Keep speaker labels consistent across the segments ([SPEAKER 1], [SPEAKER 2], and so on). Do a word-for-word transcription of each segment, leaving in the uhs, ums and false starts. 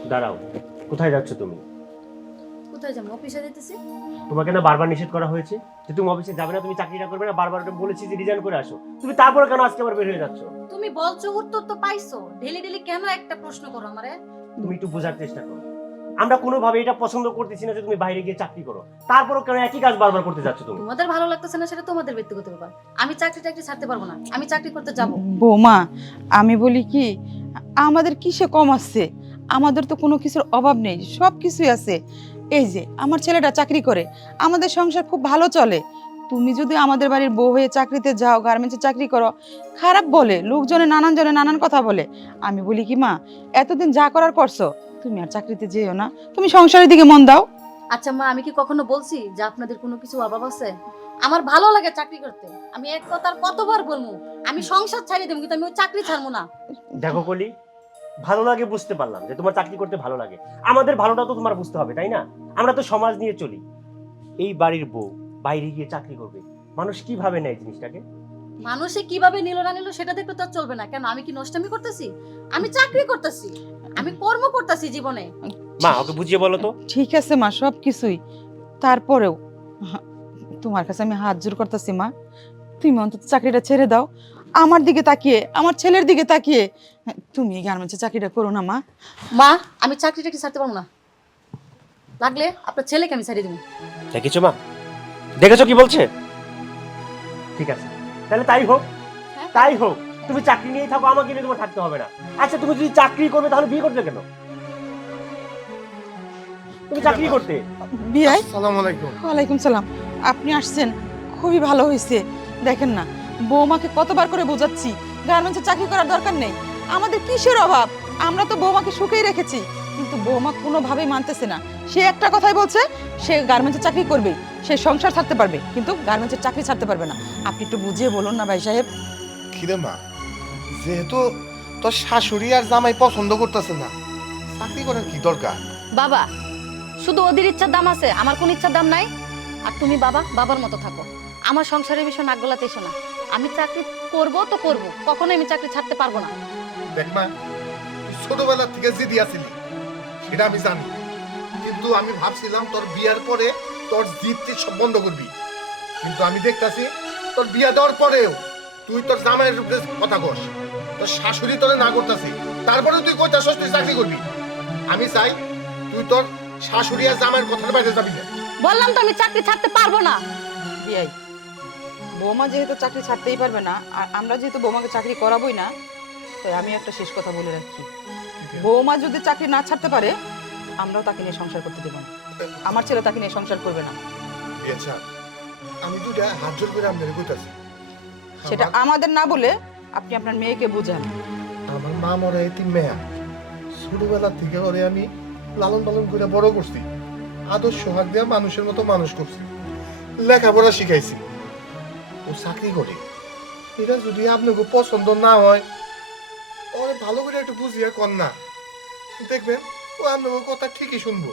[SPEAKER 1] দাঁড়াও, কোথায় যাচ্ছ তুমি?
[SPEAKER 2] কোথায় যাবো? অফিসে যেতেছি।
[SPEAKER 1] তোমাকে না বারবার নিষেধ করা হয়েছে যে তুমি অফিসে যাবে না, তুমি চাকরিটা করবে না, বারবার ওটা বলেছি যে রিজাইন করে আসো, তুমি তারপরে কেন আজকে আবার বের হয়ে যাচ্ছ?
[SPEAKER 2] তুমি বলছো, উত্তর তো পাইছো। ডেলি ডেলি কেন একটা প্রশ্ন করো আমারে?
[SPEAKER 1] তুমি একটু বোঝার চেষ্টা করো, আমরা কোনোভাবে এটা পছন্দ করতেছি না যে তুমি বাইরে গিয়ে চাকরি করো, তারপরও কেন একই কাজ বারবার করতে যাচ্ছ তুমি?
[SPEAKER 2] তোমাদের ভালো লাগতেছে না সেটা তোমাদের ব্যক্তিগত ব্যাপার। আমি চাকরি টাকরি ছাড়তে পারবো না, আমি চাকরি করতে যাব।
[SPEAKER 3] বৌমা, আমি বলি কি, আমাদের কিসে কম আছে? আমাদের তো কোনো কিছুর অভাব নেই, সব কিছুই আছে। এই যে আমার ছেলেটা চাকরি করে, আমাদের সংসার খুব ভালো চলে। তুমি যদি আমাদের বাড়ির বউ হয়ে চাকরিতে যাও, গার্মেন্টসে চাকরি করো, খারাপ বলে লোকজনে, নানান জনে নানান কথা বলে। আমি বলি কি মা, এতদিন যা করার করছো, তুমি আর চাকরিতে যেও না, তুমি সংসারের দিকে মন দাও।
[SPEAKER 2] আচ্ছা মা, আমি কি কখনো বলছি যে আপনাদের কোনো কিছু অভাব আছে? আমার ভালো লাগে চাকরি করতে। আমি এক কথার কতবার বলবো, আমি সংসার ছাড়িয়ে দেবো, কিন্তু আমি ওই চাকরি ছাড়বো না।
[SPEAKER 1] দেখো কলি, ভালো লাগে বুঝতে পারলাম যে তোমার চাকরি করতে ভালো লাগে, আমাদের ভালোটা তো তোমার বুঝতে হবে, তাই না? আমরা তো সমাজ নিয়ে চলি। এই বাড়ির বউ বাইরে গিয়ে চাকরি করবে, মানুষ কিভাবে নেয় জিনিসটাকে?
[SPEAKER 2] মানুষে কিভাবে নিল না নিল সেটা দেখলে তো আর চলবে না। কেন, আমি কি নষ্টামি করতেছি? আমি চাকরি করতেছি, আমি কর্ম করতেছি জীবনে।
[SPEAKER 1] মা, ওকে বুঝিয়ে বলো তো।
[SPEAKER 3] ঠিক আছে মা, সব কিছুই, তারপরেও তোমার কাছে আমি হাত জোর করতেছি মা, তুমি অন্তত চাকরিটা ছেড়ে দাও। আমার দিকে তাকিয়ে, আমার ছেলের দিকে তাকিয়ে তুমি এই গার্মেন্টসে চাকরিটা করো না মা।
[SPEAKER 2] মা, আমি চাকরিটা কি ছাড়তে পারবো না। লাগলে আপনার ছেলেকে আমি ছাড়িয়ে দেবো।
[SPEAKER 1] দেখেছো মা, দেখেছো কি বলছে? ঠিক আছে, তাহলে তাই হোক,
[SPEAKER 2] হ্যাঁ?
[SPEAKER 1] তাই হোক। তুমি চাকরি নিয়েই থাকো, আমাকে নিয়ে তোমার থাকতে হবে না। আচ্ছা, তুমি যদি চাকরি করবে তাহলে বিয়ে করবে কেন? তুমি চাকরি করতে।
[SPEAKER 3] বিয়াই,
[SPEAKER 4] আসসালামু আলাইকুম।
[SPEAKER 3] ওয়ালাইকুম সালাম। আপনি আসছেন, খুবই ভালো হয়েছে। দেখেন না, বৌমাকে কতবার করে বোঝাচ্ছি গার্মেন্টসে চাকরি করার দরকার নেই, আমাদের কিসের অভাব, আমরা তো বৌমাকে সুখেই রেখেছি। কিন্তু বৌমা কোনোভাবেই মানতেছে না। সে একটা কথাই বলছে, সে গার্মেন্টসে চাকরি করবে, সে সংসার ছাড়তে পারবে, কিন্তু গার্মেন্টসের চাকরি ছাড়তে পারবে না। আপনি একটু বুঝিয়ে বলুন না ভাই সাহেব।
[SPEAKER 4] খিদে মা, যেহেতু তোর শাশুড়ি আর জামাই পছন্দ করতেছে না, চাকরি করার কি দরকার?
[SPEAKER 2] বাবা, শুধু ওদের ইচ্ছার দাম আছে, আমার কোন ইচ্ছার দাম নাই। আর তুমি বাবা, বাবার মতো থাকো, আমার সংসারের বিষয় নাক গলাতে এসো না। আমি চাকরি করব তো করব, কখনোই আমি চাকরি ছাড়তে পারবো না।
[SPEAKER 4] দেখ মা, তুই ছোটবেলা থেকে জিদি আসিলি, সেটা আমি জানি, কিন্তু আমি ভাবছিলাম তোর বিয়ার পরে তোর জিদ সব বন্ধ করবি। কিন্তু আমি দেখতাছি তোর বিয়া দেওয়ার পরেও তুই তোর জামাইয়ের উপরে কথা কস, তোর শাশুড়ি তোরে না করতেছি, তারপরে তুই কইতাছস তুই চাকরি করবি। আমি চাই তুই তোর শাশুড়ি আর জামাইয়ের কথার বাইরে যাবি না।
[SPEAKER 2] বললাম তো আমি চাকরি ছাড়তে পারবো না।
[SPEAKER 3] বিয়াই, বৌমা যেহেতু চাকরি ছাড়তেই পারবে না, আর আমরা যেহেতু বৌমাকে চাকরি করাবোই না, তাই আমি একটা শেষ কথা বলে রাখি, বৌমা যদি চাকরি না ছাড়তে পারে, আমরাও তাকে নিয়ে সংসার করতে দেব না। আমার ছেলে তাকে নিয়ে সংসার করবে না।
[SPEAKER 4] আচ্ছা, আমি দুইটা হাত জোর করে আপনার কইতাছি,
[SPEAKER 3] সেটা আমাদের না বলে আপনি আপনার মেয়েকে বুঝান।
[SPEAKER 4] আমার মা মরে এতিম মেয়া, ছোটবেলা থেকে ওরে আমি লালন পালন করে বড় করছি, আদর্শ হাত দেওয়া মানুষের মতো মানুষ করছি, লেখাপড়া শিখাইছি। ও চাকরি করে, এটা যদি আপনাকে পছন্দ না হয়, ওরে ভালো করে একটু বুঝিয়ে কর না, দেখবেন ও আপনার কথা ঠিকই শুনবো।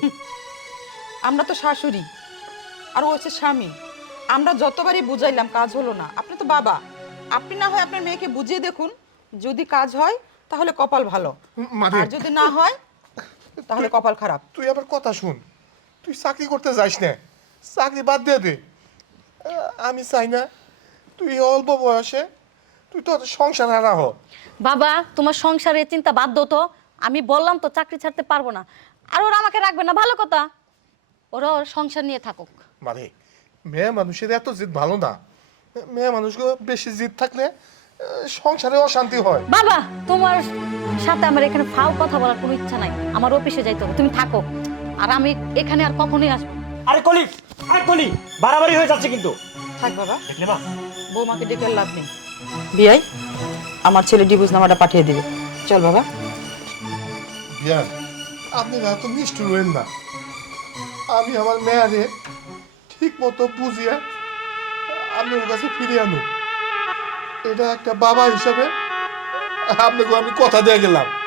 [SPEAKER 3] আমরা তো শাশুড়ি আর ও হচ্ছে স্বামী, আমরা যতবারই বুঝাইলাম কাজ হলো না। আপনি তো বাবা, আপনি না হয় আপনার মেয়েকে বুঝিয়ে দেখুন, যদি কাজ হয় তাহলে কপাল ভালো,
[SPEAKER 4] মানে
[SPEAKER 3] আর যদি না হয় তাহলে কপাল খারাপ।
[SPEAKER 4] তুই আবার কথা শুন, তুই চাকরি করতে যাস না, চাকরি বাদ দিয়ে দে। আহ, আমি চাই না তুই অল্প বয়সে তুই তো সংসার হারা হ।
[SPEAKER 2] বাবা, তোমার সংসারের চিন্তা বাদ দাও তো। আমি বললাম তো চাকরি ছাড়তে পারবো না, আর ওরা আমাকে রাখবে না, ভালো কথা। ওরা ওর সংসার নিয়ে থাকুক।
[SPEAKER 4] মানে মেয়ে মানুষের এত জিদ ভালো না, মেয়ে মানুষগুলো বেশি জিদ থাকলে আহ, সংসারে অশান্তি হয়।
[SPEAKER 2] বাবা, তোমার সাথে আমার এখানে ফাও কথা বলার কোনো ইচ্ছা নাই, আমার অফিসে যাইতে হবে, তুমি থাকো। আর আমি এখানে আর কখনোই আসবো না।
[SPEAKER 1] আরে কলি, আরে কলি, বাড়াবাড়ি হয়ে যাচ্ছে কিন্তু।
[SPEAKER 3] থাক বাবা,
[SPEAKER 1] দেখলে মা,
[SPEAKER 3] বৌমাকে ডেকে আর লাভ নেই। বিয়াই, আমার ছেলে ডিভোর্স নামাটা পাঠিয়ে দিবে। চল বাবা।
[SPEAKER 4] বিয়ান, আপনি না তো নিষ্ঠুর হইন না, আমি আমার মেয়ারে ঠিক মতো বুঝিয়ে আপনার কাছে ফিরে আনো, এটা একটা বাবা হিসাবে আপনাকে আমি কথা দিয়ে গেলাম।